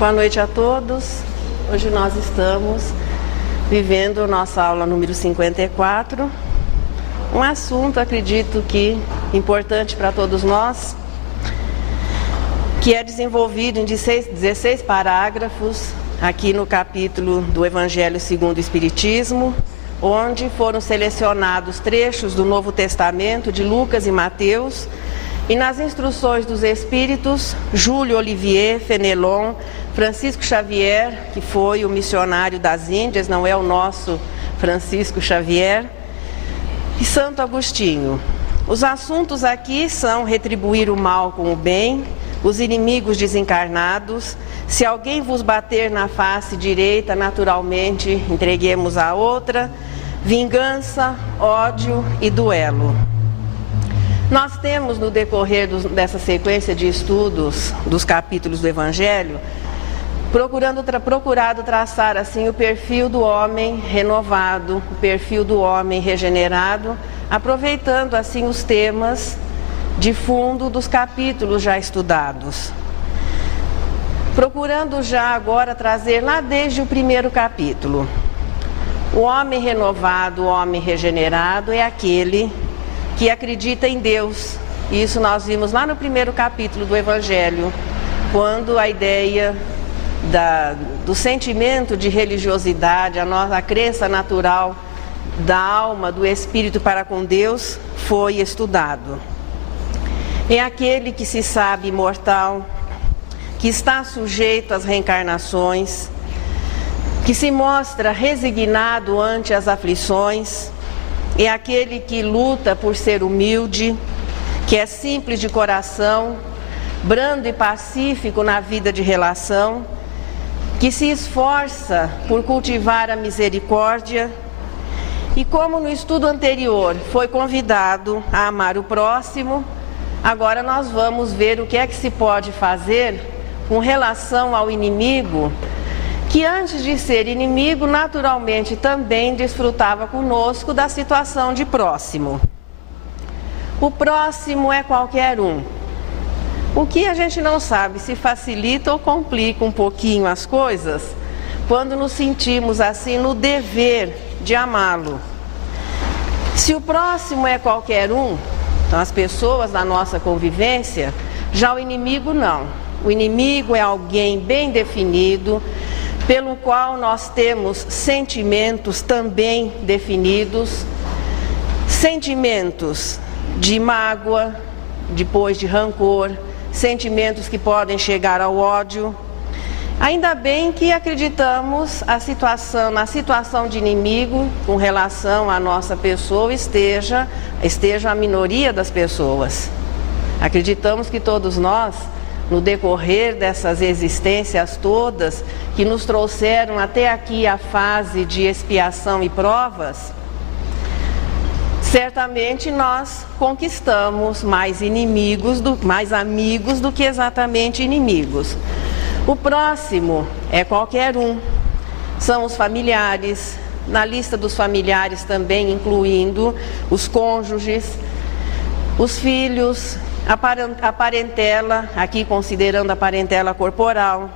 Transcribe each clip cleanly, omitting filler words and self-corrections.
Boa noite a todos. Hoje nós estamos vivendo nossa aula número 54. Um assunto, acredito que importante para todos nós, que é desenvolvido em 16 parágrafos aqui no capítulo do Evangelho segundo o Espiritismo, onde foram selecionados trechos do Novo Testamento de Lucas e Mateus, e nas instruções dos Espíritos, Júlio Olivier Fenelon, Francisco Xavier, que foi o missionário das Índias, não é o nosso Francisco Xavier, e Santo Agostinho. Os assuntos aqui são retribuir o mal com o bem, os inimigos desencarnados, se alguém vos bater na face direita, naturalmente entreguemos a outra, vingança, ódio e duelo. Nós temos no decorrer dessa sequência de estudos dos capítulos do Evangelho, procurado traçar assim o perfil do homem renovado, o perfil do homem regenerado, aproveitando assim os temas de fundo dos capítulos já estudados. Procurando já agora trazer lá desde o primeiro capítulo. O homem renovado, o homem regenerado é aquele que acredita em Deus. Isso nós vimos lá no primeiro capítulo do Evangelho, quando a ideia do sentimento de religiosidade, a crença natural da alma, do espírito para com Deus, foi estudado. É aquele que se sabe imortal, que está sujeito às reencarnações, que se mostra resignado ante as aflições, é aquele que luta por ser humilde, que é simples de coração, brando e pacífico na vida de relação, que se esforça por cultivar a misericórdia e, como no estudo anterior foi convidado a amar o próximo, agora nós vamos ver o que é que se pode fazer com relação ao inimigo, que antes de ser inimigo, naturalmente também desfrutava conosco da situação de próximo. O próximo é qualquer um. O que a gente não sabe se facilita ou complica um pouquinho as coisas quando nos sentimos assim no dever de amá-lo. Se o próximo é qualquer um, então as pessoas da nossa convivência, já o inimigo não. O inimigo é alguém bem definido, pelo qual nós temos sentimentos também definidos, sentimentos de mágoa, depois de rancor, sentimentos que podem chegar ao ódio. Ainda bem que acreditamos na situação de inimigo com relação à nossa pessoa esteja a minoria das pessoas. Acreditamos que todos nós, no decorrer dessas existências todas, que nos trouxeram até aqui a fase de expiação e provas, certamente nós conquistamos mais amigos do que exatamente inimigos. O próximo é qualquer um, são os familiares, na lista dos familiares também incluindo os cônjuges, os filhos, a parentela, aqui considerando a parentela corporal.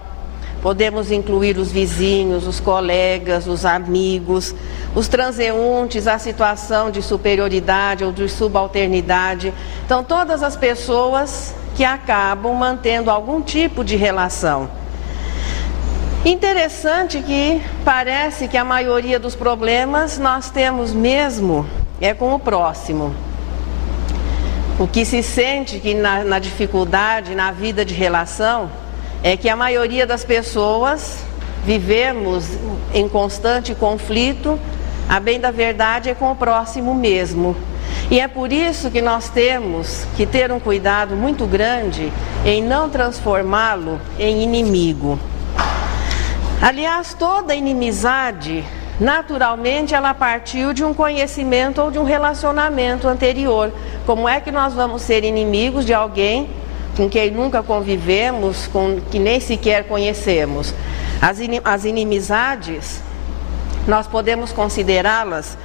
Podemos incluir os vizinhos, os colegas, os amigos, os transeuntes, a situação de superioridade ou de subalternidade. Então, todas as pessoas que acabam mantendo algum tipo de relação. Interessante que parece que a maioria dos problemas nós temos mesmo com o próximo. O que se sente que na dificuldade, na vida de relação, é que a maioria das pessoas vivemos em constante conflito, a bem da verdade é com o próximo mesmo. E é por isso que nós temos que ter um cuidado muito grande em não transformá-lo em inimigo. Aliás, toda inimizade, naturalmente, ela partiu de um conhecimento ou de um relacionamento anterior. Como é que nós vamos ser inimigos de alguém com quem nunca convivemos, que nem sequer conhecemos? As inimizades, nós podemos considerá-las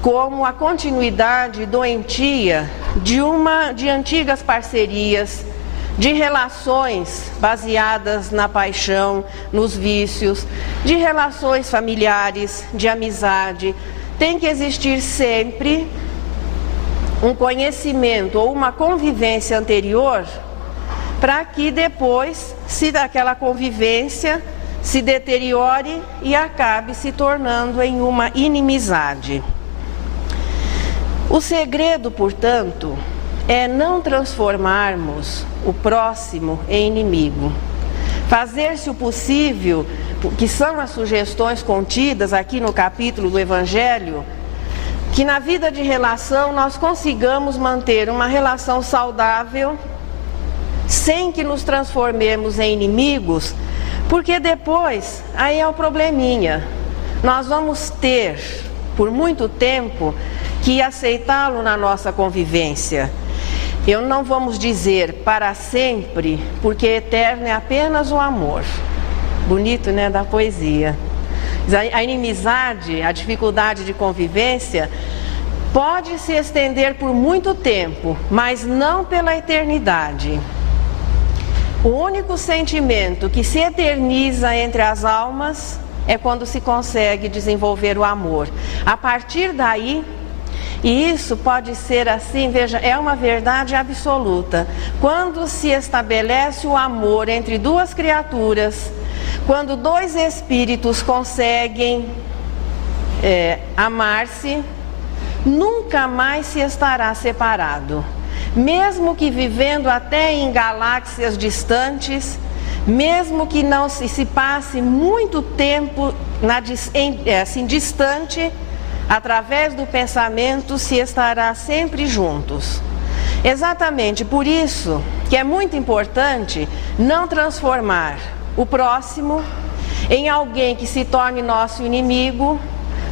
como a continuidade doentia de antigas parcerias, de relações baseadas na paixão, nos vícios, de relações familiares, de amizade. Tem que existir sempre um conhecimento ou uma convivência anterior para que depois, se daquela convivência se deteriore e acabe se tornando em uma inimizade. O segredo, portanto, é não transformarmos o próximo em inimigo. Fazer-se o possível, que são as sugestões contidas aqui no capítulo do Evangelho, que na vida de relação nós consigamos manter uma relação saudável, sem que nos transformemos em inimigos, porque depois, aí é o probleminha. Nós vamos ter, por muito tempo, que aceitá-lo na nossa convivência. Eu não vamos dizer para sempre, porque eterno é apenas o amor. Bonito, né, da poesia. A inimizade, a dificuldade de convivência, pode se estender por muito tempo, mas não pela eternidade. O único sentimento que se eterniza entre as almas é quando se consegue desenvolver o amor. A partir daí, e isso pode ser assim, veja, é uma verdade absoluta. Quando se estabelece o amor entre duas criaturas, quando dois espíritos conseguem amar-se, nunca mais se estará separado. Mesmo que vivendo até em galáxias distantes, mesmo que não se passe muito tempo assim, distante, através do pensamento se estará sempre juntos. Exatamente por isso que é muito importante não transformar o próximo em alguém que se torne nosso inimigo,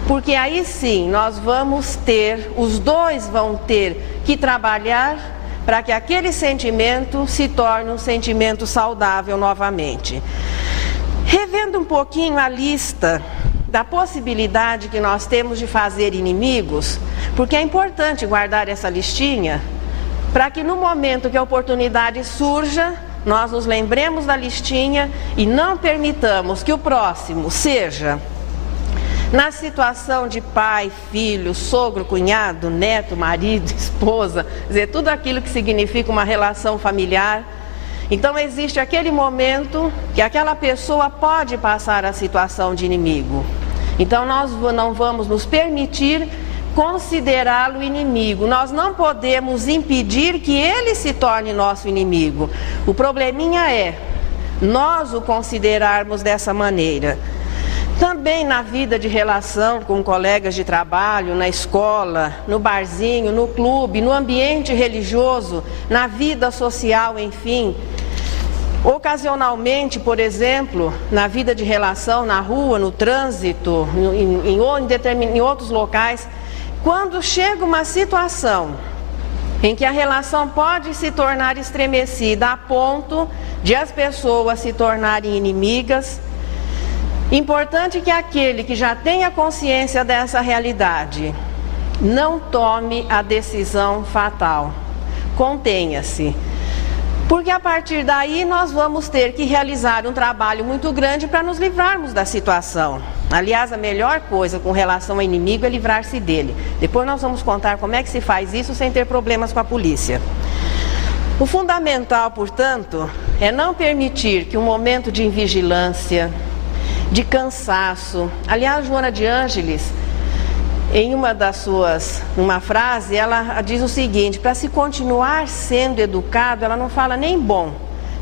porque aí sim nós vamos ter, os dois vão ter que trabalhar para que aquele sentimento se torne um sentimento saudável novamente. Revendo um pouquinho a lista da possibilidade que nós temos de fazer inimigos, porque é importante guardar essa listinha, para que no momento que a oportunidade surja, nós nos lembremos da listinha e não permitamos que o próximo seja, na situação de pai, filho, sogro, cunhado, neto, marido, esposa, quer dizer, tudo aquilo que significa uma relação familiar. Então existe aquele momento que aquela pessoa pode passar a situação de inimigo. Então nós não vamos nos permitir considerá-lo inimigo. Nós não podemos impedir que ele se torne nosso inimigo. O probleminha é nós o considerarmos dessa maneira. Também na vida de relação com colegas de trabalho, na escola, no barzinho, no clube, no ambiente religioso, na vida social, enfim. Ocasionalmente, por exemplo, na vida de relação, na rua, no trânsito, em outros locais, quando chega uma situação em que a relação pode se tornar estremecida a ponto de as pessoas se tornarem inimigas, importante que aquele que já tenha consciência dessa realidade não tome a decisão fatal, contenha-se. Porque a partir daí nós vamos ter que realizar um trabalho muito grande para nos livrarmos da situação. Aliás, a melhor coisa com relação ao inimigo é livrar-se dele. Depois nós vamos contar como é que se faz isso sem ter problemas com a polícia. O fundamental, portanto, é não permitir que um momento de invigilância, de cansaço... Aliás, Joana de Ângeles, em uma frase, ela diz o seguinte: para se continuar sendo educado, ela não fala nem bom,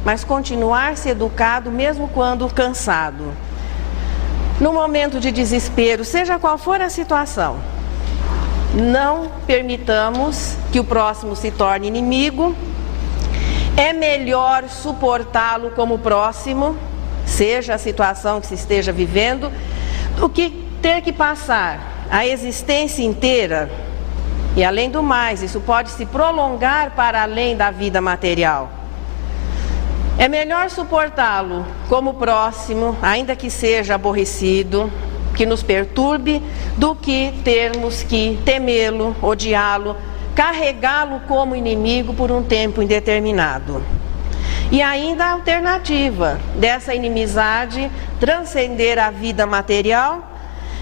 mas continuar-se educado mesmo quando cansado. No momento de desespero, seja qual for a situação, não permitamos que o próximo se torne inimigo. É melhor suportá-lo como próximo, seja a situação que se esteja vivendo, do que ter que passar a existência inteira. E além do mais, isso pode se prolongar para além da vida material. É melhor suportá-lo como próximo, ainda que seja aborrecido, que nos perturbe, do que termos que temê-lo, odiá-lo, carregá-lo como inimigo por um tempo indeterminado. E ainda a alternativa dessa inimizade transcender a vida material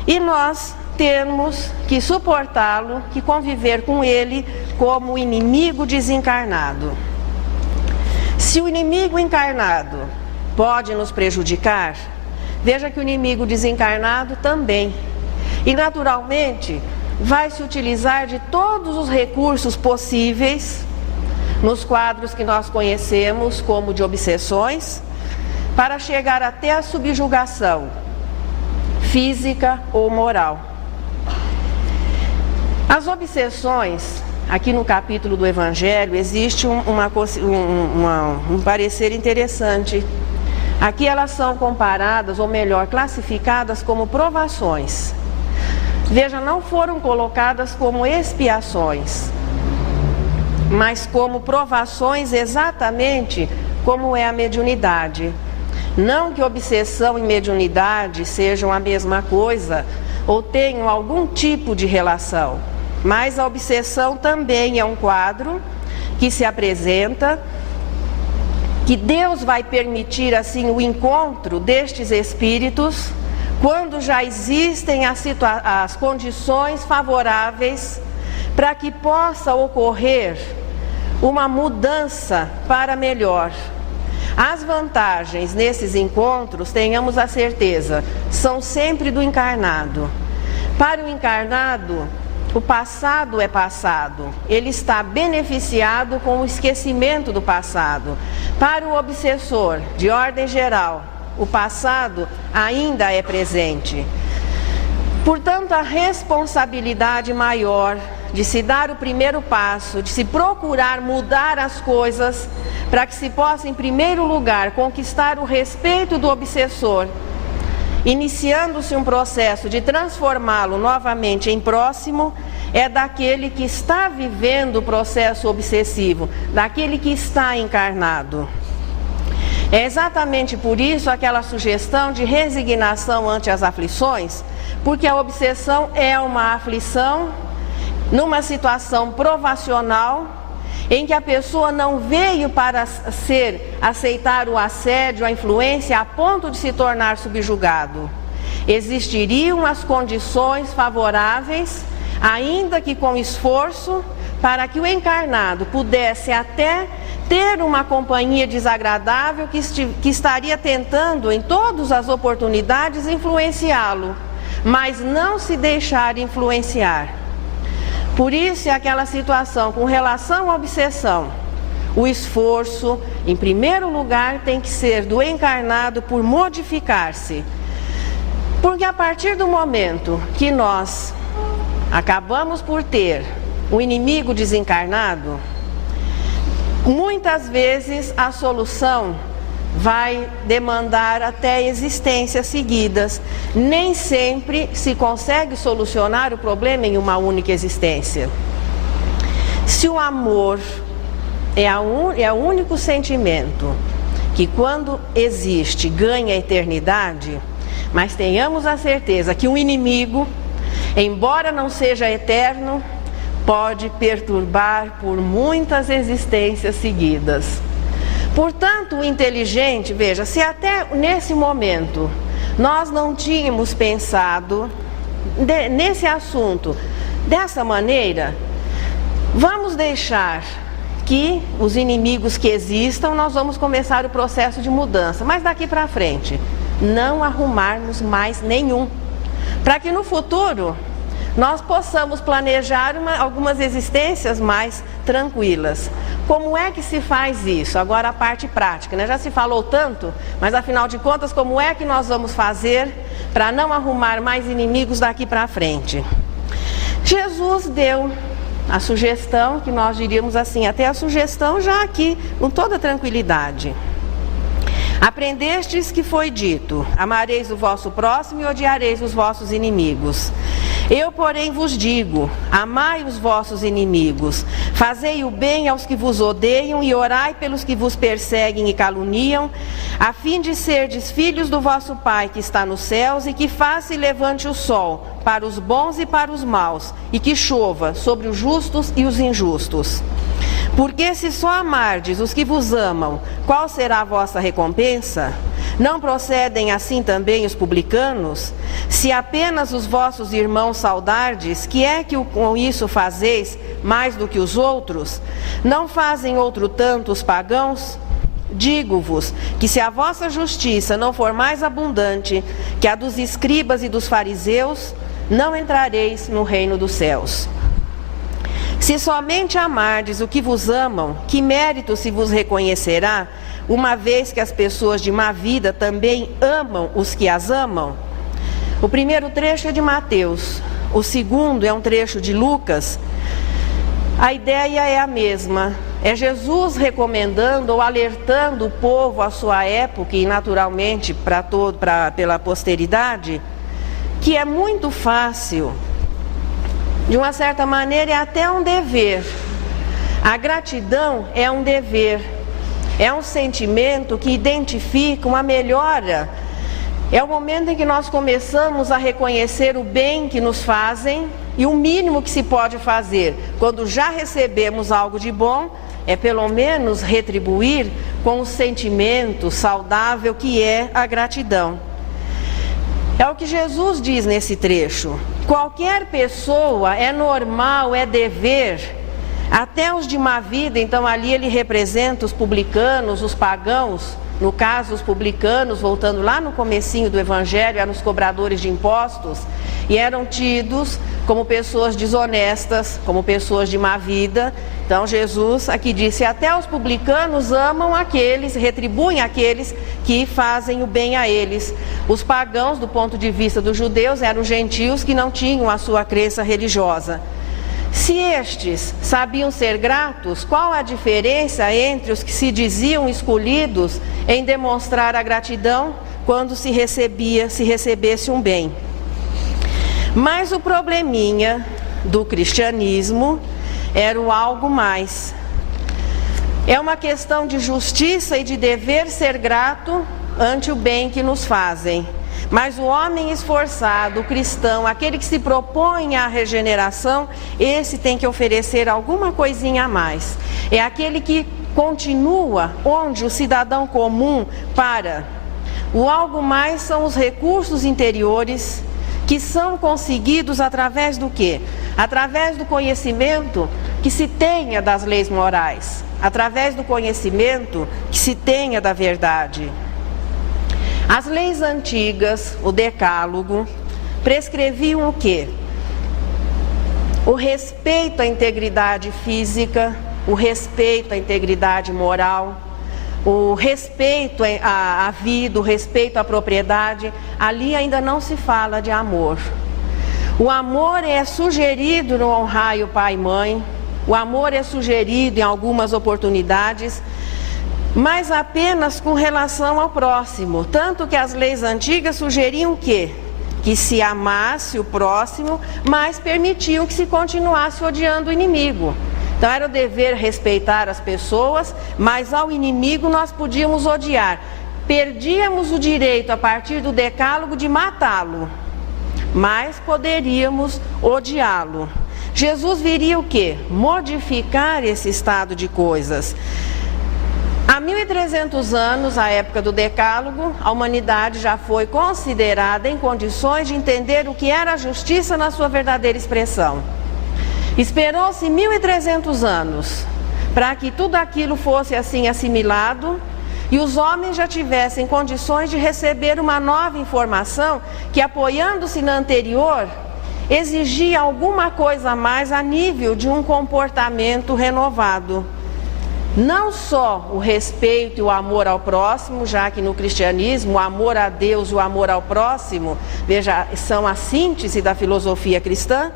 e nós termos que suportá-lo, que conviver com ele como inimigo desencarnado. Se o inimigo encarnado pode nos prejudicar, veja que o inimigo desencarnado também. E naturalmente vai se utilizar de todos os recursos possíveis nos quadros que nós conhecemos como de obsessões, para chegar até a subjugação física ou moral. As obsessões, aqui no capítulo do Evangelho, existe um parecer interessante. Aqui elas são comparadas, ou melhor, classificadas como provações. Veja, não foram colocadas como expiações, mas como provações, exatamente como é a mediunidade. Não que obsessão e mediunidade sejam a mesma coisa ou tenham algum tipo de relação, mas a obsessão também é um quadro que se apresenta, que Deus vai permitir assim o encontro destes espíritos quando já existem as condições favoráveis para que possa ocorrer uma mudança para melhor. As vantagens nesses encontros, tenhamos a certeza, são sempre do encarnado. Para o encarnado, o passado é passado, ele está beneficiado com o esquecimento do passado. Para o obsessor, de ordem geral, o passado ainda é presente. Portanto, a responsabilidade maior de se dar o primeiro passo, de se procurar mudar as coisas, para que se possa, em primeiro lugar, conquistar o respeito do obsessor, iniciando-se um processo de transformá-lo novamente em próximo, é daquele que está vivendo o processo obsessivo, daquele que está encarnado. É exatamente por isso aquela sugestão de resignação ante as aflições, porque a obsessão é uma aflição numa situação provacional, em que a pessoa não veio para aceitar o assédio, a influência, a ponto de se tornar subjugado. Existiriam as condições favoráveis, ainda que com esforço, para que o encarnado pudesse até ter uma companhia desagradável que estaria tentando, em todas as oportunidades, influenciá-lo, mas não se deixar influenciar. Por isso é aquela situação com relação à obsessão. O esforço, em primeiro lugar, tem que ser do encarnado por modificar-se. Porque a partir do momento que nós acabamos por ter o inimigo desencarnado, muitas vezes a solução vai demandar até existências seguidas. Nem sempre se consegue solucionar o problema em uma única existência. Se o amor é o único sentimento que, quando existe, ganha a eternidade, mas tenhamos a certeza que o inimigo, embora não seja eterno, pode perturbar por muitas existências seguidas. Portanto, o inteligente, veja, se até nesse momento nós não tínhamos pensado nesse assunto dessa maneira, vamos deixar que os inimigos que existam, nós vamos começar o processo de mudança, mas daqui para frente, não arrumarmos mais nenhum, para que no futuro nós possamos planejar algumas existências mais tranquilas. Como é que se faz isso? Agora a parte prática, né? Já se falou tanto, mas afinal de contas, como é que nós vamos fazer para não arrumar mais inimigos daqui para frente? Jesus deu a sugestão, que nós diríamos assim, até a sugestão já aqui, com toda tranquilidade. Aprendestes que foi dito: amareis o vosso próximo e odiareis os vossos inimigos. Eu, porém, vos digo: amai os vossos inimigos, fazei o bem aos que vos odeiam e orai pelos que vos perseguem e caluniam, a fim de serdes filhos do vosso Pai que está nos céus, e que faça e levante o sol para os bons e para os maus, e que chova sobre os justos e os injustos. Porque se só amardes os que vos amam, qual será a vossa recompensa? Não procedem assim também os publicanos? Se apenas os vossos irmãos saudardes, que é que com isso fazeis mais do que os outros? Não fazem outro tanto os pagãos? Digo-vos que se a vossa justiça não for mais abundante que a dos escribas e dos fariseus, não entrareis no reino dos céus. Se somente amardes o que vos amam, que mérito se vos reconhecerá, uma vez que as pessoas de má vida também amam os que as amam? O primeiro trecho é de Mateus, o segundo é um trecho de Lucas. A ideia é a mesma, é Jesus recomendando ou alertando o povo à sua época e naturalmente pela posteridade, que é muito fácil, de uma certa maneira é até um dever. A gratidão é um dever, é um sentimento que identifica uma melhora. É o momento em que nós começamos a reconhecer o bem que nos fazem e o mínimo que se pode fazer, quando já recebemos algo de bom, é pelo menos retribuir com o sentimento saudável que é a gratidão. É o que Jesus diz nesse trecho. Qualquer pessoa, é normal, é dever, até os de má vida, então ali ele representa os publicanos, os pagãos, no caso os publicanos, voltando lá no comecinho do Evangelho, eram os cobradores de impostos, e eram tidos como pessoas desonestas, como pessoas de má vida. Então Jesus aqui disse, até os publicanos amam aqueles, retribuem aqueles que fazem o bem a eles. Os pagãos, do ponto de vista dos judeus, eram gentios que não tinham a sua crença religiosa. Se estes sabiam ser gratos, qual a diferença entre os que se diziam escolhidos em demonstrar a gratidão quando se recebesse um bem? Mas o probleminha do cristianismo era o algo mais. É uma questão de justiça e de dever ser grato ante o bem que nos fazem. Mas o homem esforçado, o cristão, aquele que se propõe à regeneração, esse tem que oferecer alguma coisinha a mais. É aquele que continua onde o cidadão comum para. O algo mais são os recursos interiores que são conseguidos através do quê? Através do conhecimento que se tenha das leis morais, através do conhecimento que se tenha da verdade. As leis antigas, o Decálogo, prescreviam o quê? O respeito à integridade física, o respeito à integridade moral, o respeito à vida, o respeito à propriedade. Ali ainda não se fala de amor. O amor é sugerido no honrai o pai e mãe, o amor é sugerido em algumas oportunidades, mas apenas com relação ao próximo. Tanto que as leis antigas sugeriam o quê? Que se amasse o próximo, mas permitiam que se continuasse odiando o inimigo. Então era o dever respeitar as pessoas, mas ao inimigo nós podíamos odiar. Perdíamos o direito a partir do decálogo de matá-lo, mas poderíamos odiá-lo. Jesus viria o quê? Modificar esse estado de coisas. Há 1.300 anos, a época do Decálogo, a humanidade já foi considerada em condições de entender o que era a justiça na sua verdadeira expressão. Esperou-se 1.300 anos para que tudo aquilo fosse assim assimilado e os homens já tivessem condições de receber uma nova informação que, apoiando-se na anterior, exigia alguma coisa a mais a nível de um comportamento renovado. Não só o respeito e o amor ao próximo, já que no cristianismo o amor a Deus e o amor ao próximo, veja, são a síntese da filosofia cristã,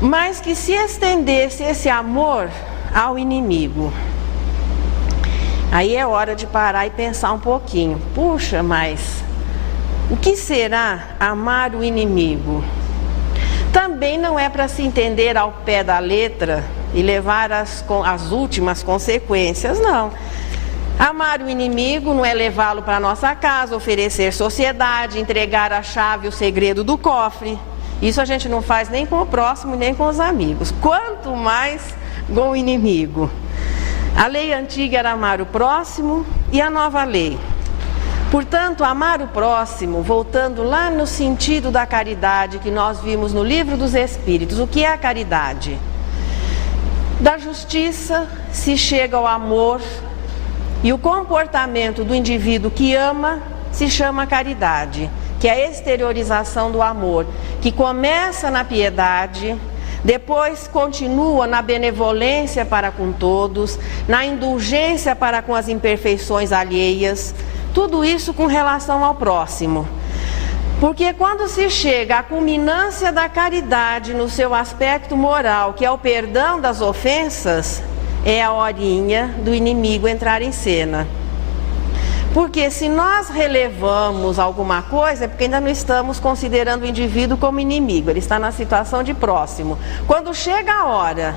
mas que se estendesse esse amor ao inimigo. Aí é hora de parar e pensar um pouquinho. Puxa, mas o que será amar o inimigo? Também não é para se entender ao pé da letra e levar as últimas consequências, não. Amar o inimigo não é levá-lo para a nossa casa, oferecer sociedade, entregar a chave, o segredo do cofre. Isso a gente não faz nem com o próximo, nem com os amigos. Quanto mais com o inimigo. A lei antiga era amar o próximo e a nova lei. Portanto, amar o próximo, voltando lá no sentido da caridade que nós vimos no Livro dos Espíritos. O que é a caridade? Da justiça se chega ao amor, e o comportamento do indivíduo que ama se chama caridade, que é a exteriorização do amor, que começa na piedade, depois continua na benevolência para com todos, na indulgência para com as imperfeições alheias, tudo isso com relação ao próximo. Porque quando se chega à culminância da caridade no seu aspecto moral, que é o perdão das ofensas, é a horinha do inimigo entrar em cena. Porque se nós relevamos alguma coisa, é porque ainda não estamos considerando o indivíduo como inimigo, ele está na situação de próximo. Quando chega a hora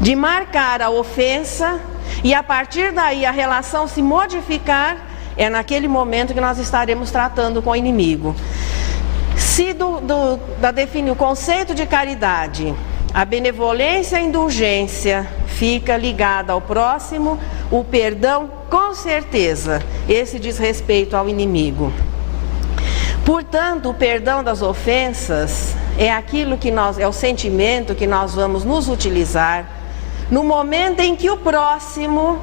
de marcar a ofensa e a partir daí a relação se modificar, é naquele momento que nós estaremos tratando com o inimigo. Se definir o conceito de caridade, a benevolência e a indulgência fica ligada ao próximo, o perdão, com certeza, esse diz respeito ao inimigo. Portanto, o perdão das ofensas é aquilo que é o sentimento que nós vamos nos utilizar no momento em que o próximo,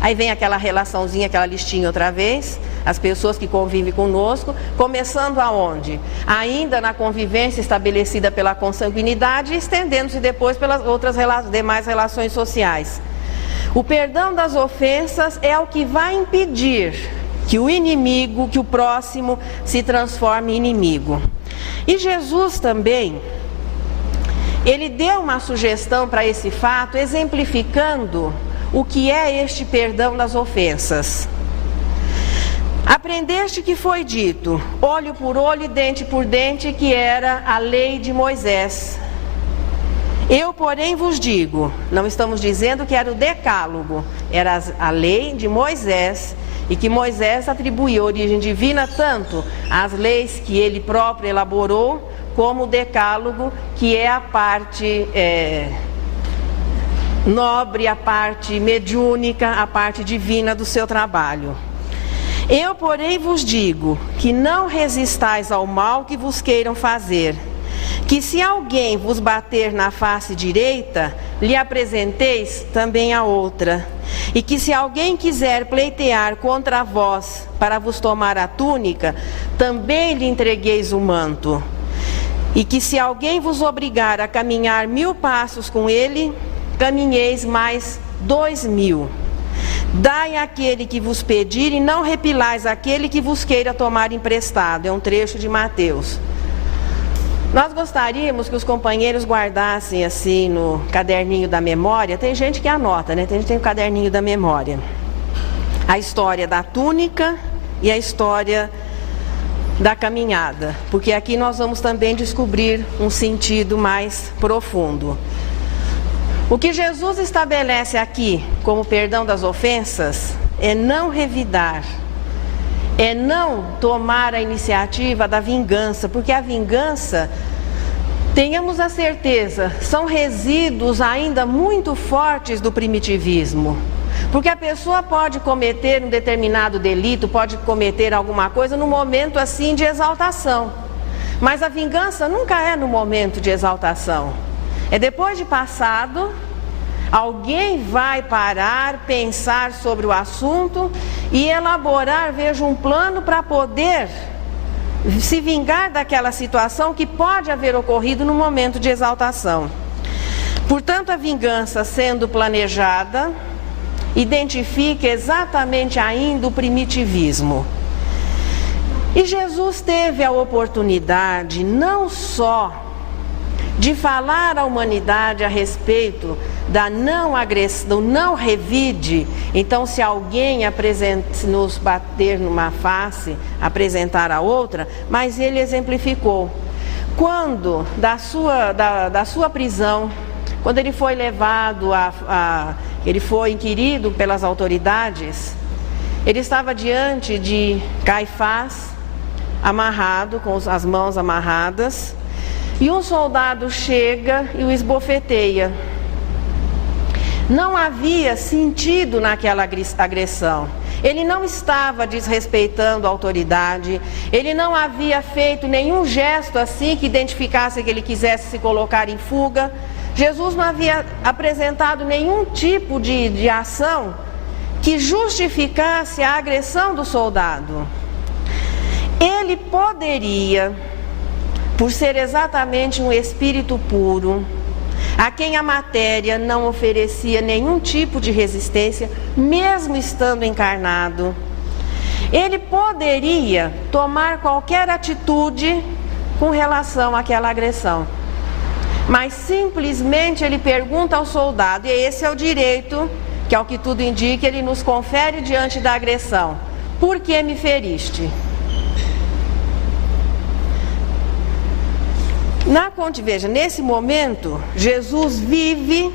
aí vem aquela relaçãozinha, aquela listinha outra vez, as pessoas que convivem conosco, começando aonde? Ainda na convivência estabelecida pela consanguinidade e estendendo-se depois pelas outras demais relações sociais. O perdão das ofensas é o que vai impedir que o inimigo, que o próximo se transforme em inimigo. E Jesus também, ele deu uma sugestão para esse fato, exemplificando o que é este perdão das ofensas. Aprendeste que foi dito, olho por olho e dente por dente, que era a lei de Moisés. Eu, porém, vos digo, não estamos dizendo que era o decálogo, era a lei de Moisés, e que Moisés atribuiu origem divina tanto às leis que ele próprio elaborou, como o decálogo, que é a parte nobre, a parte mediúnica, a parte divina do seu trabalho. Eu, porém, vos digo que não resistais ao mal que vos queiram fazer, que se alguém vos bater na face direita, lhe apresenteis também a outra, e que se alguém quiser pleitear contra vós para vos tomar a túnica, também lhe entregueis o manto, e que se alguém vos obrigar a caminhar 1000 passos com ele, caminheis mais 2000. Dai àquele que vos pedir e não repilais aquele que vos queira tomar emprestado. É um trecho de Mateus. Nós gostaríamos que os companheiros guardassem assim no caderninho da memória. Tem gente que anota, né? Tem gente que tem o caderninho da memória. A história da túnica e a história da caminhada. Porque aqui nós vamos também descobrir um sentido mais profundo. O que Jesus estabelece aqui como perdão das ofensas é não revidar, é não tomar a iniciativa da vingança, porque a vingança, tenhamos a certeza, são resíduos ainda muito fortes do primitivismo. Porque a pessoa pode cometer um determinado delito, pode cometer alguma coisa no momento assim de exaltação, mas a vingança nunca é no momento de exaltação. É depois de passado, alguém vai parar, pensar sobre o assunto e elaborar, veja, um plano para poder se vingar daquela situação que pode haver ocorrido no momento de exaltação. Portanto, a vingança sendo planejada, identifica exatamente ainda o primitivismo. E Jesus teve a oportunidade não só de falar à humanidade a respeito da não agressão, do não revide. Então, se alguém nos bater numa face, apresentar a outra, mas ele exemplificou. Quando, da sua prisão, quando ele foi levado, ele foi inquirido pelas autoridades, ele estava diante de Caifás, amarrado, com as mãos amarradas, e um soldado chega e o esbofeteia. Não havia sentido naquela agressão. Ele não estava desrespeitando a autoridade, ele não havia feito nenhum gesto assim que identificasse que ele quisesse se colocar em fuga. Jesus não havia apresentado nenhum tipo de ação que justificasse a agressão do soldado. Ele poderia, por ser exatamente um espírito puro, a quem a matéria não oferecia nenhum tipo de resistência, mesmo estando encarnado, ele poderia tomar qualquer atitude com relação àquela agressão. Mas simplesmente ele pergunta ao soldado, e esse é o direito que, ao que tudo indica, ele nos confere diante da agressão: por que me feriste? Veja, nesse momento, Jesus vive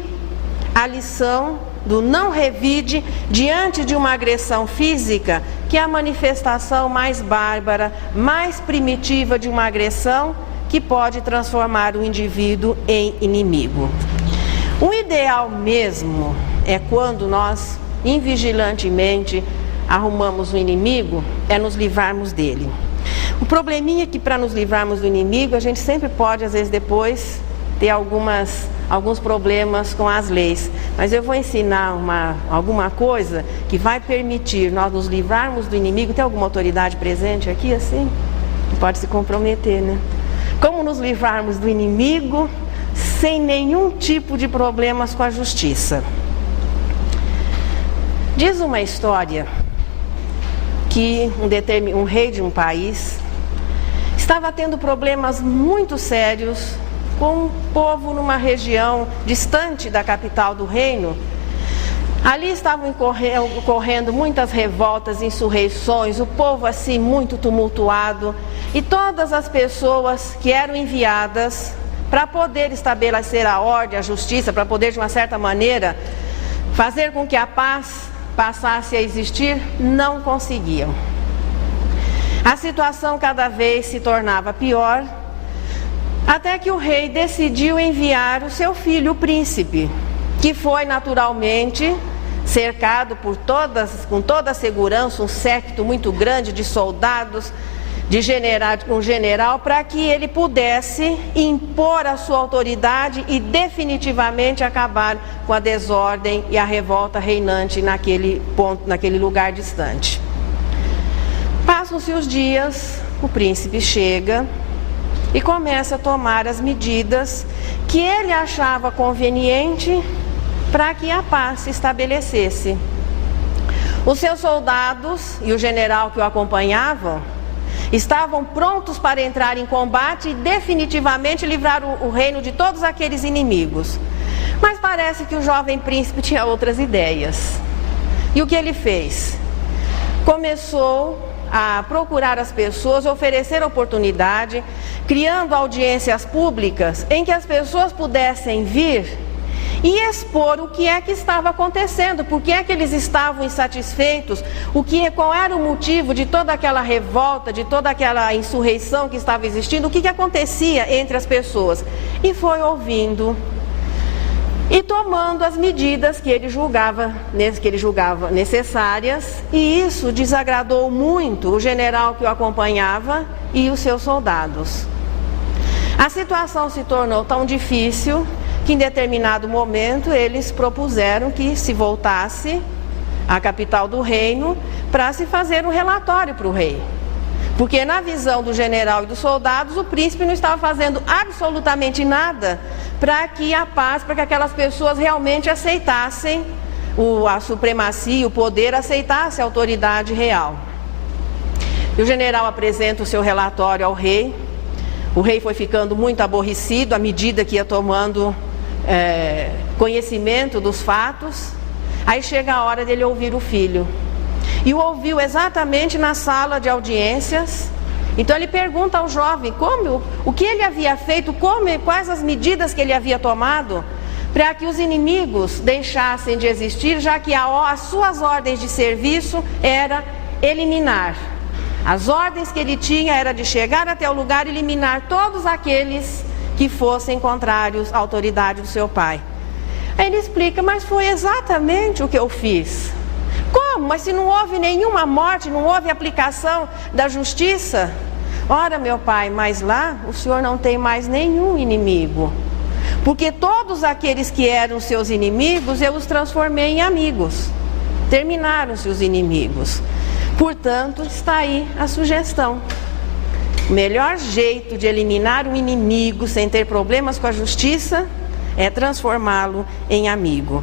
a lição do não revide diante de uma agressão física, que é a manifestação mais bárbara, mais primitiva de uma agressão que pode transformar o indivíduo em inimigo. O ideal mesmo é quando nós, invigilantemente, arrumamos o inimigo, é nos livrarmos dele. O probleminha é que, para nos livrarmos do inimigo, a gente sempre pode, às vezes, depois ter alguns problemas com as leis. Mas eu vou ensinar alguma coisa que vai permitir nós nos livrarmos do inimigo. Tem alguma autoridade presente aqui, assim? Pode se comprometer, né? Como nos livrarmos do inimigo sem nenhum tipo de problemas com a justiça. Diz uma história que um rei de um país estava tendo problemas muito sérios com o povo numa região distante da capital do reino. Ali estavam ocorrendo muitas revoltas, insurreições, o povo assim muito tumultuado, e todas as pessoas que eram enviadas para poder estabelecer a ordem, a justiça, para poder de uma certa maneira fazer com que a paz passasse a existir, não conseguiam. A situação cada vez se tornava pior, até que o rei decidiu enviar o seu filho, o príncipe, que foi naturalmente cercado com toda a segurança, um séquito muito grande de soldados, um general, para que ele pudesse impor a sua autoridade e definitivamente acabar com a desordem e a revolta reinante naquele lugar distante. Passam-se os dias, o príncipe chega e começa a tomar as medidas que ele achava conveniente para que a paz se estabelecesse. Os seus soldados e o general que o acompanhavam estavam prontos para entrar em combate e definitivamente livrar o reino de todos aqueles inimigos. Mas parece que o jovem príncipe tinha outras ideias. E o que ele fez? Começou a procurar as pessoas, oferecer oportunidade, criando audiências públicas em que as pessoas pudessem vir e expor o que é que estava acontecendo, por que é que eles estavam insatisfeitos, qual era o motivo de toda aquela revolta, de toda aquela insurreição que estava existindo, o que acontecia entre as pessoas. E foi ouvindo e tomando as medidas que ele julgava necessárias, e isso desagradou muito o general que o acompanhava e os seus soldados. A situação se tornou tão difícil que em determinado momento eles propuseram que se voltasse à capital do reino para se fazer um relatório para o rei. Porque na visão do general e dos soldados, o príncipe não estava fazendo absolutamente nada para que a paz, para que aquelas pessoas realmente aceitassem a supremacia, o poder, aceitassem a autoridade real. E o general apresenta o seu relatório ao rei. O rei foi ficando muito aborrecido à medida que ia tomando conhecimento dos fatos. Aí chega a hora dele ouvir o filho. E o ouviu exatamente na sala de audiências. Então ele pergunta ao jovem o que ele havia feito, quais as medidas que ele havia tomado para que os inimigos deixassem de existir, já que as suas ordens de serviço era eliminar. As ordens que ele tinha era de chegar até o lugar e eliminar todos aqueles que fossem contrários à autoridade do seu pai. Aí ele explica, mas foi exatamente o que eu fiz. Como? Mas se não houve nenhuma morte, não houve aplicação da justiça? Ora, meu pai, mas lá o senhor não tem mais nenhum inimigo. Porque todos aqueles que eram seus inimigos, eu os transformei em amigos. Terminaram-se os inimigos. Portanto, está aí a sugestão. O melhor jeito de eliminar um inimigo sem ter problemas com a justiça é transformá-lo em amigo.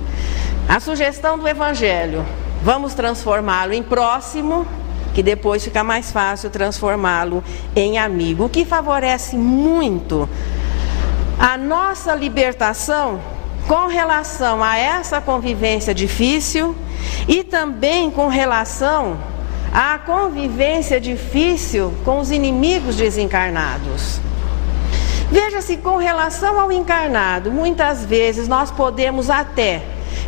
A sugestão do Evangelho, vamos transformá-lo em próximo, que depois fica mais fácil transformá-lo em amigo, o que favorece muito a nossa libertação com relação a essa convivência difícil e também com relação à convivência difícil com os inimigos desencarnados. Veja-se, com relação ao encarnado, muitas vezes nós podemos até,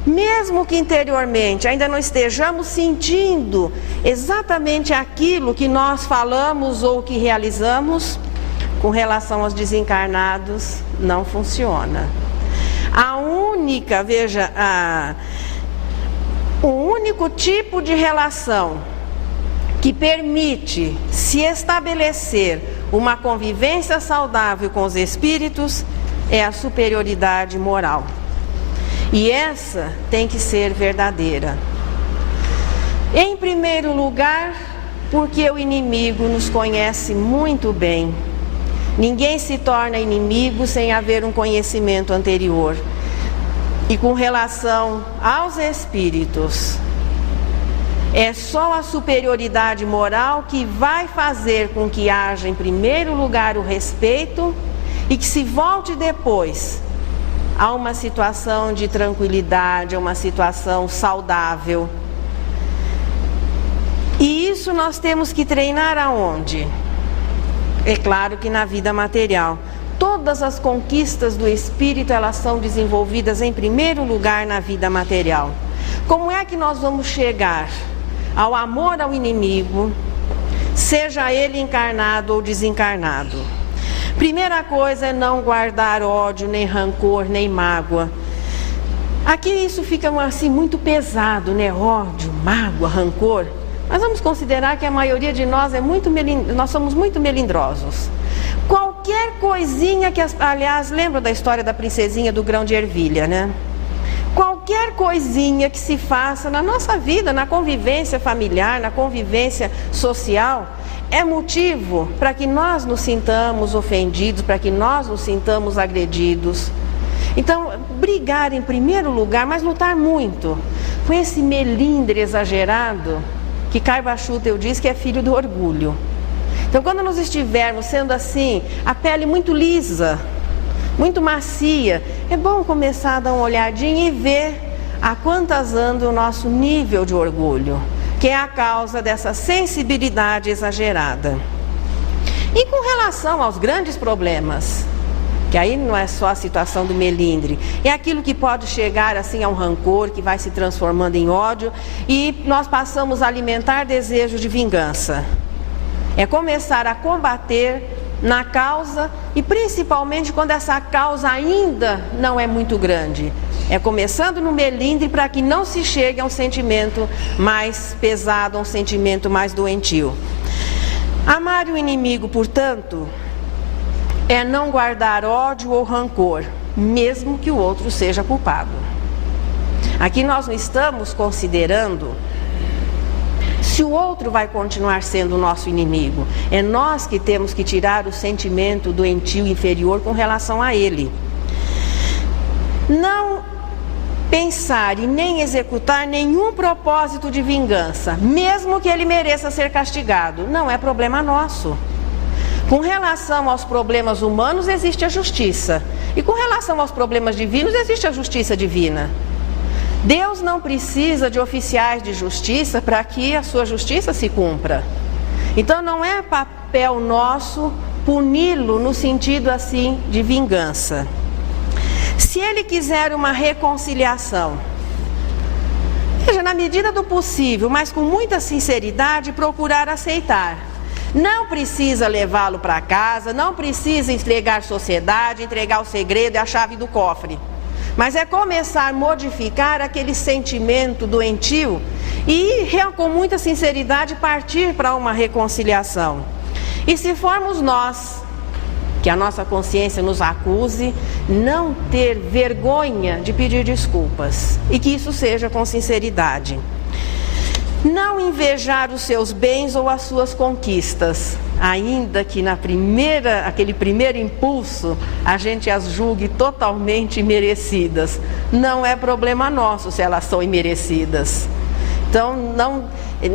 mesmo que interiormente ainda não estejamos sentindo exatamente aquilo que nós falamos ou que realizamos, com relação aos desencarnados, não funciona. O único tipo de relação que permite se estabelecer uma convivência saudável com os espíritos é a superioridade moral. E essa tem que ser verdadeira. Em primeiro lugar, porque o inimigo nos conhece muito bem. Ninguém se torna inimigo sem haver um conhecimento anterior. E com relação aos espíritos, é só a superioridade moral que vai fazer com que haja em primeiro lugar o respeito e que se volte depois a uma situação de tranquilidade, a uma situação saudável. E isso nós temos que treinar aonde? É claro que na vida material. Todas as conquistas do espírito, elas são desenvolvidas em primeiro lugar na vida material. Como é que nós vamos chegar ao amor ao inimigo, seja ele encarnado ou desencarnado? Primeira coisa é não guardar ódio, nem rancor, nem mágoa. Aqui isso fica assim muito pesado, né? Ódio, mágoa, rancor. Mas vamos considerar que a maioria de nós nós somos muito melindrosos. Qualquer coisinha que, aliás, lembra da história da princesinha do grão de ervilha, né? Qualquer coisinha que se faça na nossa vida, na convivência familiar, na convivência social, é motivo para que nós nos sintamos ofendidos, para que nós nos sintamos agredidos. Então, brigar em primeiro lugar, mas lutar muito com esse melindre exagerado, que Caiba Schutel diz que é filho do orgulho. Então, quando nós estivermos sendo assim, a pele muito lisa, muito macia, é bom começar a dar uma olhadinha e ver a quantas anda o nosso nível de orgulho, que é a causa dessa sensibilidade exagerada. E com relação aos grandes problemas, que aí não é só a situação do melindre, é aquilo que pode chegar assim a um rancor, que vai se transformando em ódio, e nós passamos a alimentar desejos de vingança. É começar a combater na causa, e principalmente quando essa causa ainda não é muito grande. É começando no melindre para que não se chegue a um sentimento mais pesado, a um sentimento mais doentio. Amar o inimigo, portanto, é não guardar ódio ou rancor, mesmo que o outro seja culpado. Aqui nós não estamos considerando se o outro vai continuar sendo o nosso inimigo. É nós que temos que tirar o sentimento doentio inferior com relação a ele. Não pensar e nem executar nenhum propósito de vingança, mesmo que ele mereça ser castigado, não é problema nosso. Com relação aos problemas humanos, existe a justiça. E com relação aos problemas divinos, existe a justiça divina. Deus não precisa de oficiais de justiça para que a sua justiça se cumpra. Então não é papel nosso puni-lo no sentido assim de vingança. Se ele quiser uma reconciliação, veja, na medida do possível, mas com muita sinceridade, procurar aceitar. Não precisa levá-lo para casa, não precisa entregar sociedade, entregar o segredo e a chave do cofre. mas é começar a modificar aquele sentimento doentio e com muita sinceridade partir para uma reconciliação. E se formos nós, que a nossa consciência nos acuse, não ter vergonha de pedir desculpas e que isso seja com sinceridade. Não invejar os seus bens ou as suas conquistas, ainda que aquele primeiro impulso a gente as julgue totalmente imerecidas. Não é problema nosso se elas são imerecidas. Então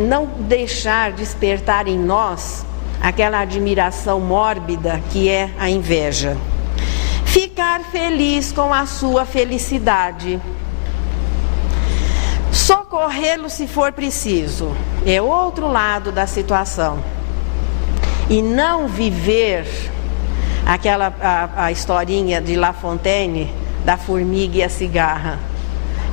não deixar despertar em nós aquela admiração mórbida que é a inveja. Ficar feliz com a sua felicidade. Socorrê-lo se for preciso, é outro lado da situação. E não viver a historinha de La Fontaine, da formiga e a cigarra.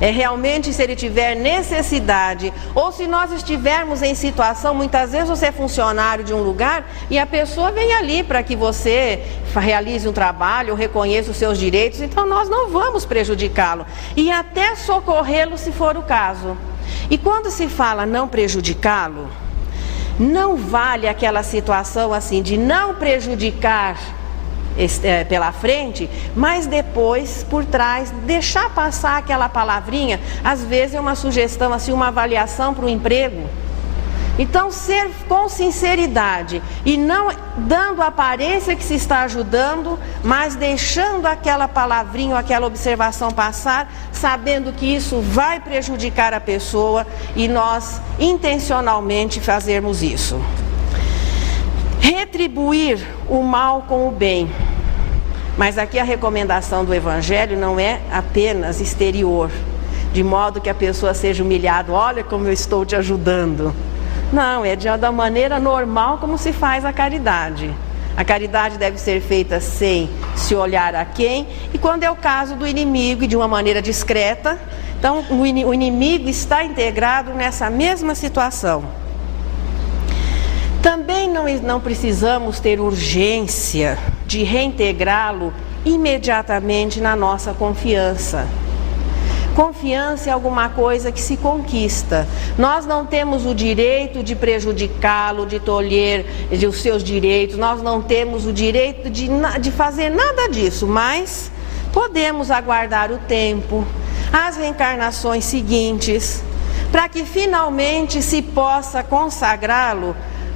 É realmente, se ele tiver necessidade, ou se nós estivermos em situação, muitas vezes você é funcionário de um lugar e a pessoa vem ali para que você realize um trabalho, ou reconheça os seus direitos, então nós não vamos prejudicá-lo. E até socorrê-lo se for o caso. E quando se fala não prejudicá-lo, não vale aquela situação assim de não prejudicar pela frente, mas depois por trás deixar passar aquela palavrinha. Às vezes é uma sugestão assim, uma avaliação para o emprego. Então ser com sinceridade e não dando a aparência que se está ajudando, mas deixando aquela palavrinha ou aquela observação passar, sabendo que isso vai prejudicar a pessoa e nós intencionalmente fazermos isso. Retribuir o mal com o bem. Mas aqui a recomendação do Evangelho não é apenas exterior, de modo que a pessoa seja humilhada, olha como eu estou te ajudando. Não, é da maneira normal como se faz a caridade. A caridade deve ser feita sem se olhar a quem, e quando é o caso do inimigo, e de uma maneira discreta, então o inimigo está integrado nessa mesma situação. Também não precisamos ter urgência de reintegrá-lo imediatamente na nossa confiança. Confiança é alguma coisa que se conquista. Nós não temos o direito de prejudicá-lo, de tolher os seus direitos, nós não temos o direito de fazer nada disso, mas podemos aguardar o tempo, as reencarnações seguintes, para que finalmente se possa consagrá-lo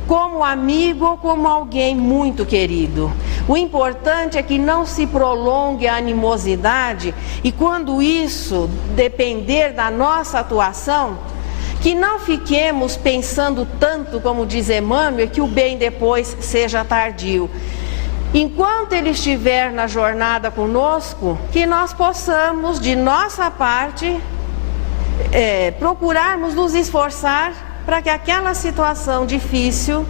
como amigo ou como alguém muito querido. O importante é que não se prolongue a animosidade e quando isso depender da nossa atuação, que não fiquemos pensando tanto, como diz Emmanuel, que o bem depois seja tardio. Enquanto ele estiver na jornada conosco, que nós possamos, de nossa parte, procurarmos nos esforçar para que aquela situação difícil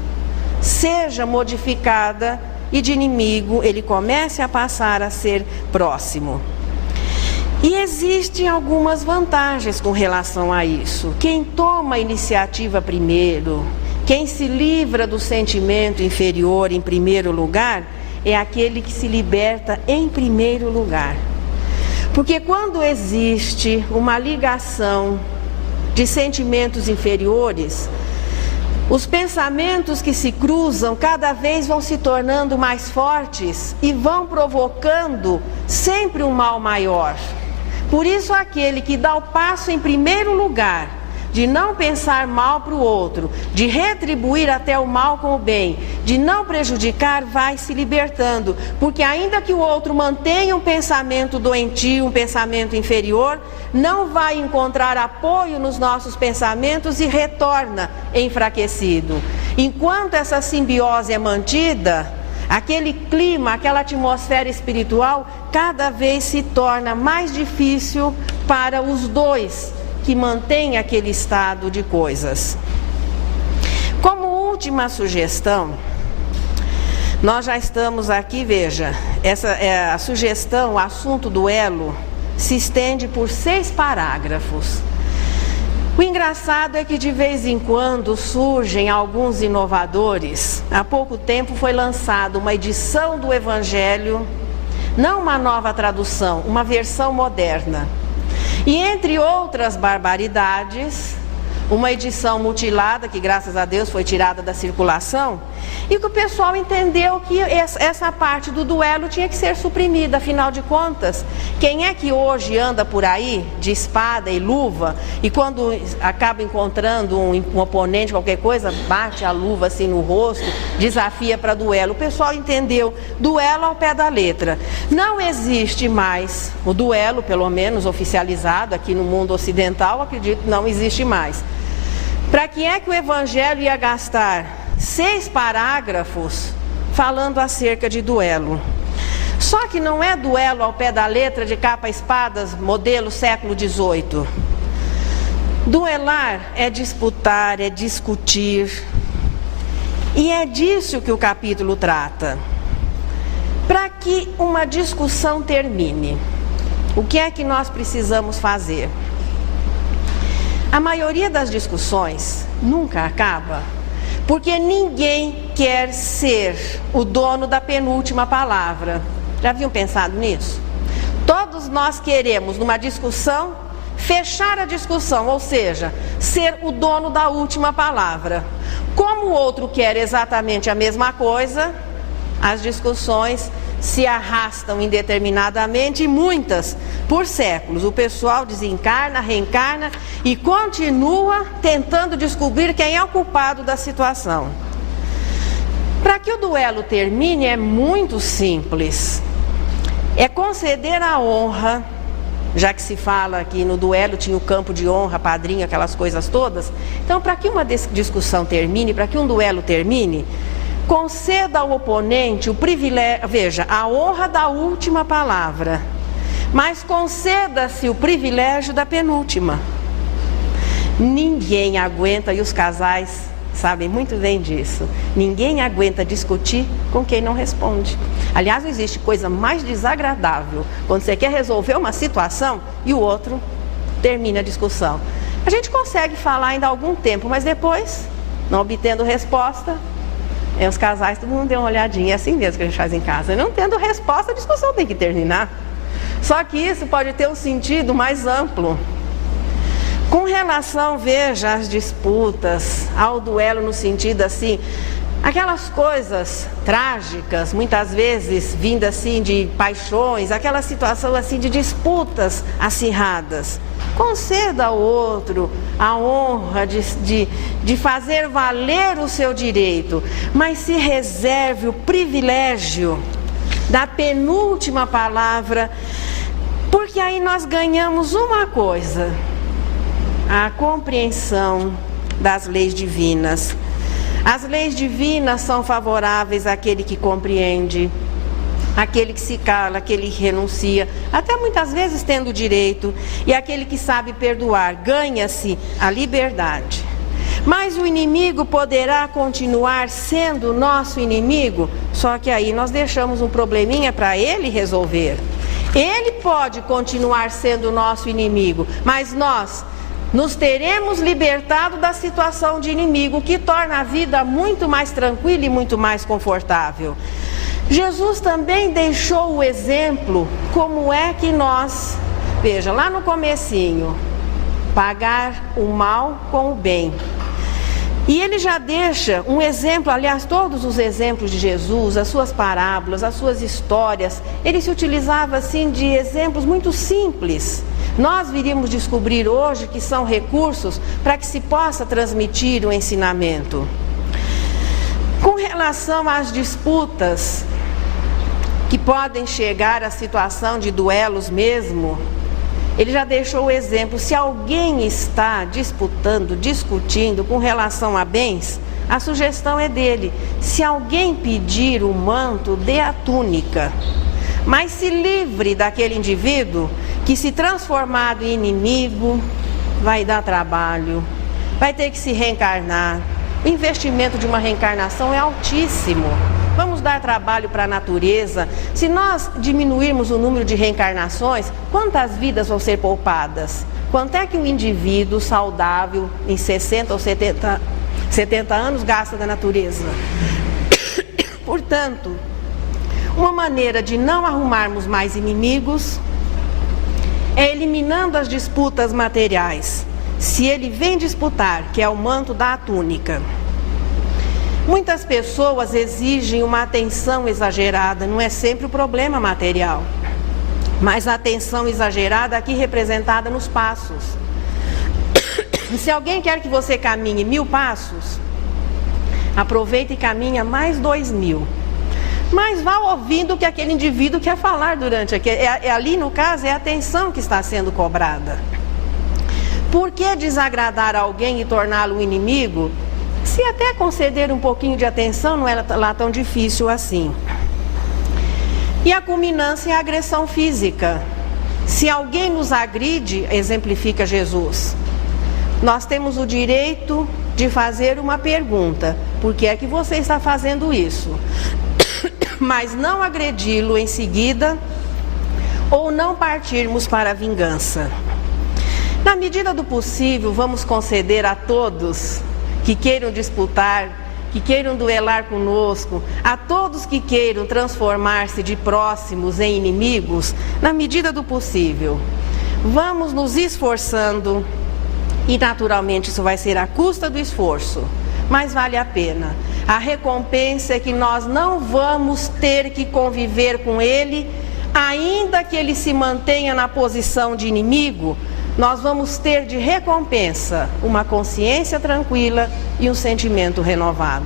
seja modificada e de inimigo ele comece a passar a ser próximo. E existem algumas vantagens com relação a isso. Quem toma a iniciativa primeiro, quem se livra do sentimento inferior em primeiro lugar, é aquele que se liberta em primeiro lugar. Porque quando existe uma ligação de sentimentos inferiores, os pensamentos que se cruzam cada vez vão se tornando mais fortes e vão provocando sempre um mal maior. Por isso aquele que dá o passo em primeiro lugar, de não pensar mal para o outro, de retribuir até o mal com o bem, de não prejudicar, vai se libertando. Porque ainda que o outro mantenha um pensamento doentio, um pensamento inferior, não vai encontrar apoio nos nossos pensamentos e retorna enfraquecido. Enquanto essa simbiose é mantida, aquele clima, aquela atmosfera espiritual, cada vez se torna mais difícil para os dois que mantêm aquele estado de coisas. Como última sugestão, nós já estamos aqui, veja, essa é a sugestão, o assunto do elo, se estende por 6 parágrafos. O engraçado é que de vez em quando surgem alguns inovadores. Há pouco tempo foi lançada uma edição do Evangelho não uma nova tradução, uma versão moderna. E entre outras barbaridades, uma edição mutilada, que graças a Deus foi tirada da circulação, e que o pessoal entendeu que essa parte do duelo tinha que ser suprimida. Afinal de contas, quem é que hoje anda por aí de espada e luva, e quando acaba encontrando um oponente, qualquer coisa, bate a luva assim no rosto, desafia para duelo? O pessoal entendeu, duelo ao pé da letra. Não existe mais o duelo, pelo menos oficializado aqui no mundo ocidental, acredito que não existe mais. Para que é que o Evangelho ia gastar 6 parágrafos falando acerca de duelo? Só que não é duelo ao pé da letra, de capa espadas, modelo século XVIII. Duelar é disputar, é discutir. E é disso que o capítulo trata. Para que uma discussão termine, o que é que nós precisamos fazer? A maioria das discussões nunca acaba, porque ninguém quer ser o dono da penúltima palavra. Já haviam pensado nisso? Todos nós queremos, numa discussão, fechar a discussão, ou seja, ser o dono da última palavra. Como o outro quer exatamente a mesma coisa, as discussões se arrastam indeterminadamente, e muitas por séculos. O pessoal desencarna, reencarna e continua tentando descobrir quem é o culpado da situação. Para que o duelo termine é muito simples. É conceder a honra, já que se fala que no duelo tinha o campo de honra, padrinho, aquelas coisas todas. Então, para que uma discussão termine, para que um duelo termine, conceda ao oponente o privilégio, veja, a honra da última palavra, mas conceda-se o privilégio da penúltima. Ninguém aguenta, e os casais sabem muito bem disso, ninguém aguenta discutir com quem não responde. Aliás, não existe coisa mais desagradável quando você quer resolver uma situação e o outro termina a discussão. A gente consegue falar ainda há algum tempo, mas depois, não obtendo resposta, os casais, todo mundo deu uma olhadinha, é assim mesmo que a gente faz em casa. Não tendo resposta, a discussão tem que terminar. Só que isso pode ter um sentido mais amplo. Com relação, veja, às disputas, ao duelo no sentido assim, aquelas coisas trágicas, muitas vezes vindas assim de paixões, aquela situação assim de disputas acirradas. Conceda ao outro a honra de fazer valer o seu direito, mas se reserve o privilégio da penúltima palavra, porque aí nós ganhamos uma coisa: a compreensão das leis divinas. As leis divinas são favoráveis àquele que compreende, aquele que se cala, aquele que renuncia, até muitas vezes tendo direito, e aquele que sabe perdoar, ganha-se a liberdade. Mas o inimigo poderá continuar sendo nosso inimigo, só que aí nós deixamos um probleminha para ele resolver. Ele pode continuar sendo nosso inimigo, mas nós nos teremos libertado da situação de inimigo, o que torna a vida muito mais tranquila e muito mais confortável. Jesus também deixou o exemplo, como é que nós, veja, lá no comecinho, pagar o mal com o bem. E ele já deixa um exemplo, aliás, todos os exemplos de Jesus, as suas parábolas, as suas histórias, ele se utilizava assim de exemplos muito simples. Nós viríamos descobrir hoje que são recursos para que se possa transmitir o ensinamento. Com relação às disputas, que podem chegar à situação de duelos mesmo, ele já deixou o exemplo. Se alguém está disputando, discutindo com relação a bens, a sugestão é dele: se alguém pedir o manto, dê a túnica, mas se livre daquele indivíduo que, se transformado em inimigo, vai dar trabalho, vai ter que se reencarnar. O investimento de uma reencarnação é altíssimo. Vamos dar trabalho para a natureza. Se nós diminuirmos o número de reencarnações, quantas vidas vão ser poupadas? Quanto é que um indivíduo saudável, em 60 ou 70 anos, gasta da natureza? Portanto, Uma maneira de não arrumarmos mais inimigos é eliminando as disputas materiais. Se ele vem disputar, que é o manto da túnica. Muitas pessoas exigem uma atenção exagerada, não é sempre o problema material, mas a atenção exagerada aqui representada nos passos. Se alguém quer que você caminhe 1000 passos, aproveita e caminha mais 2000. Mas vá ouvindo o que aquele indivíduo quer falar durante aquele... ali, no caso, é a atenção que está sendo cobrada. Por que desagradar alguém e torná-lo um inimigo? Se até conceder um pouquinho de atenção não é lá tão difícil assim. E a culminância é a agressão física. Se alguém nos agride, exemplifica Jesus, nós temos o direito de fazer uma pergunta: por que é que você está fazendo isso? Mas não agredi-lo em seguida ou não partirmos para a vingança. Na medida do possível, vamos conceder a todos que queiram disputar, que queiram duelar conosco, a todos que queiram transformar-se de próximos em inimigos, na medida do possível. Vamos nos esforçando e naturalmente isso vai ser à custa do esforço, mas vale a pena. A recompensa é que nós não vamos ter que conviver com ele, ainda que ele se mantenha na posição de inimigo. Nós vamos ter de recompensa uma consciência tranquila e um sentimento renovado.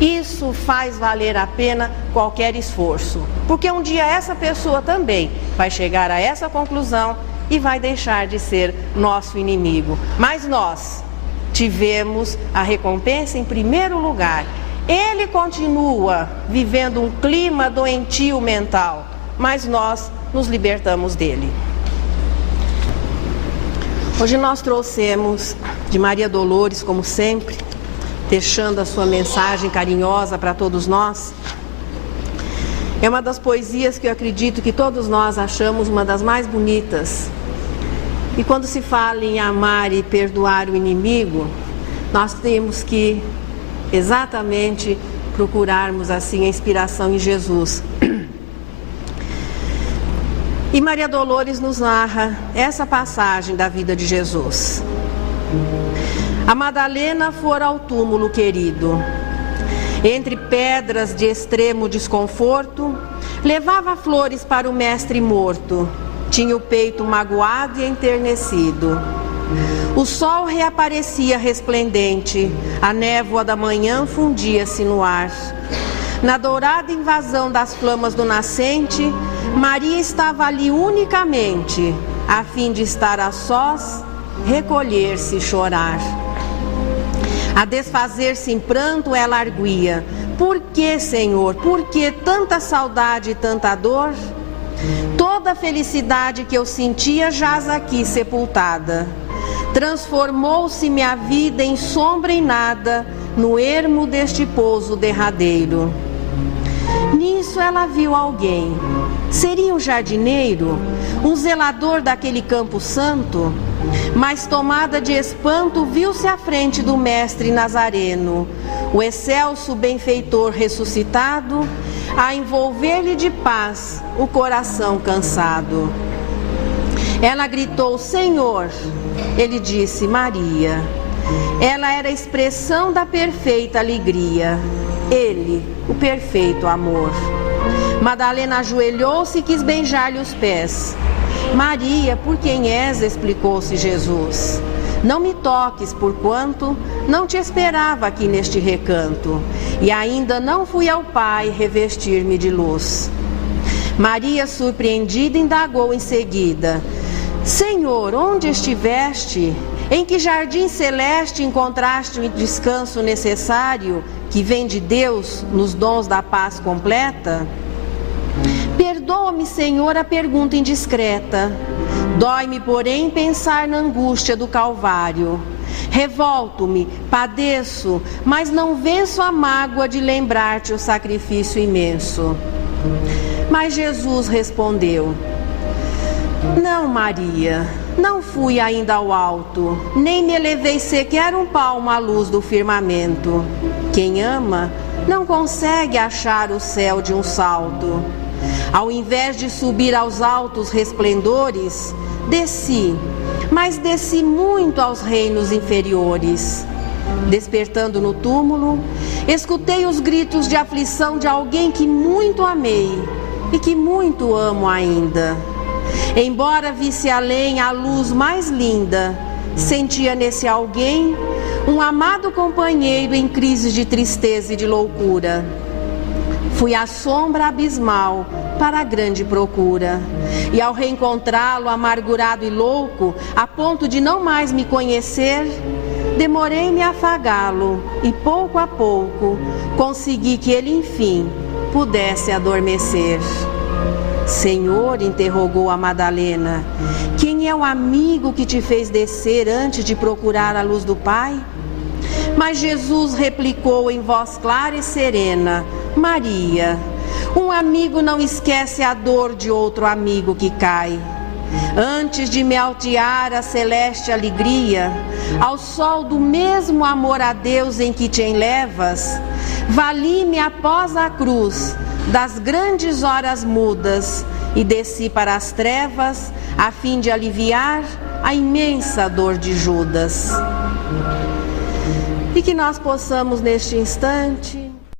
Isso faz valer a pena qualquer esforço, porque um dia essa pessoa também vai chegar a essa conclusão e vai deixar de ser nosso inimigo. Mas nós tivemos a recompensa em primeiro lugar. Ele continua vivendo um clima doentio mental, mas nós nos libertamos dele. Hoje nós trouxemos de Maria Dolores, como sempre, deixando a sua mensagem carinhosa para todos nós. É uma das poesias que eu acredito que todos nós achamos uma das mais bonitas. E quando se fala em amar e perdoar o inimigo, nós temos que exatamente procurarmos assim a inspiração em Jesus. E Maria Dolores nos narra essa passagem da vida de Jesus. A Madalena fora ao túmulo querido. Entre pedras de extremo desconforto, levava flores para o mestre morto. Tinha o peito magoado e enternecido. O sol reaparecia resplendente, a névoa da manhã fundia-se no ar. Na dourada invasão das flamas do nascente, Maria estava ali unicamente, a fim de estar a sós, recolher-se e chorar. A desfazer-se em pranto, ela arguía: por que, Senhor, por que tanta saudade e tanta dor? Toda a felicidade que eu sentia jaz aqui sepultada. Transformou-se minha vida em sombra e nada, no ermo deste pouso derradeiro. Nisso ela viu alguém. Seria um jardineiro? Um zelador daquele campo santo? Mas tomada de espanto, viu-se à frente do mestre Nazareno, o excelso benfeitor ressuscitado, a envolver-lhe de paz o coração cansado. Ela gritou: Senhor. Ele disse: Maria. Ela era a expressão da perfeita alegria, ele, o perfeito amor. Madalena ajoelhou-se e quis beijar-lhe os pés. Maria, por quem és? Explicou-se Jesus. Não me toques, porquanto não te esperava aqui neste recanto, e ainda não fui ao Pai revestir-me de luz. Maria, surpreendida, indagou em seguida: Senhor, onde estiveste? Em que jardim celeste encontraste o descanso necessário que vem de Deus nos dons da paz completa? Perdoa-me, Senhor, a pergunta indiscreta. Dói-me, porém, pensar na angústia do Calvário. Revolto-me, padeço, mas não venço a mágoa de lembrar-te o sacrifício imenso. Mas Jesus respondeu: Não, Maria, não fui ainda ao alto, nem me elevei sequer um palmo à luz do firmamento. Quem ama, não consegue achar o céu de um salto. Ao invés de subir aos altos resplendores, desci, mas desci muito aos reinos inferiores. Despertando no túmulo, escutei os gritos de aflição de alguém que muito amei e que muito amo ainda. Embora visse além a luz mais linda, sentia nesse alguém um amado companheiro em crise de tristeza e de loucura. Fui à sombra abismal para a grande procura, e ao reencontrá-lo amargurado e louco, a ponto de não mais me conhecer, demorei-me a afagá-lo e pouco a pouco consegui que ele enfim pudesse adormecer. Senhor, interrogou a Madalena, quem é o amigo que te fez descer antes de procurar a luz do Pai? Mas Jesus replicou em voz clara e serena, Maria, um amigo não esquece a dor de outro amigo que cai. Antes de me altear a celeste alegria, ao sol do mesmo amor a Deus em que te enlevas, vali-me após a cruz das grandes horas mudas e desci para as trevas a fim de aliviar a imensa dor de Judas. E que nós possamos neste instante